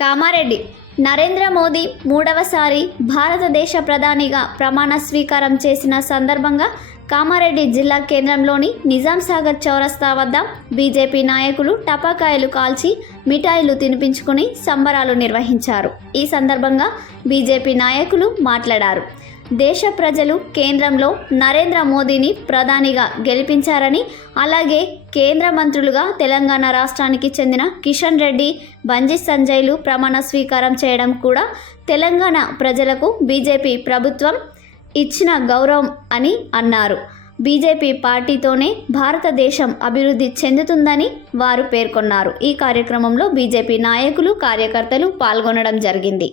కామారెడ్డి నరేంద్ర మోదీ మూడవసారి భారతదేశ ప్రధానిగా ప్రమాణ స్వీకారం చేసిన సందర్భంగా కామారెడ్డి జిల్లా కేంద్రంలోని నిజాం సాగర్ చౌరస్తా వద్ద బీజేపీ నాయకులు టపాకాయలు కాల్చి మిఠాయిలు తినిపించుకుని సంబరాలు నిర్వహించారు. ఈ సందర్భంగా బీజేపీ నాయకులు మాట్లాడారు. దేశ ప్రజలు కేంద్రంలో నరేంద్ర మోదీని ప్రధానిగా గెలిపించారని, అలాగే కేంద్ర మంత్రులుగా తెలంగాణ రాష్ట్రానికి చెందిన కిషన్ రెడ్డి, బండి సంజయ్లు ప్రమాణ స్వీకారం చేయడం కూడా తెలంగాణ ప్రజలకు బీజేపీ ప్రభుత్వం ఇచ్చిన గౌరవం అని అన్నారు. బీజేపీ పార్టీతోనే భారతదేశం అభివృద్ధి చెందుతుందని వారు పేర్కొన్నారు. ఈ కార్యక్రమంలో బీజేపీ నాయకులు, కార్యకర్తలు పాల్గొనడం జరిగింది.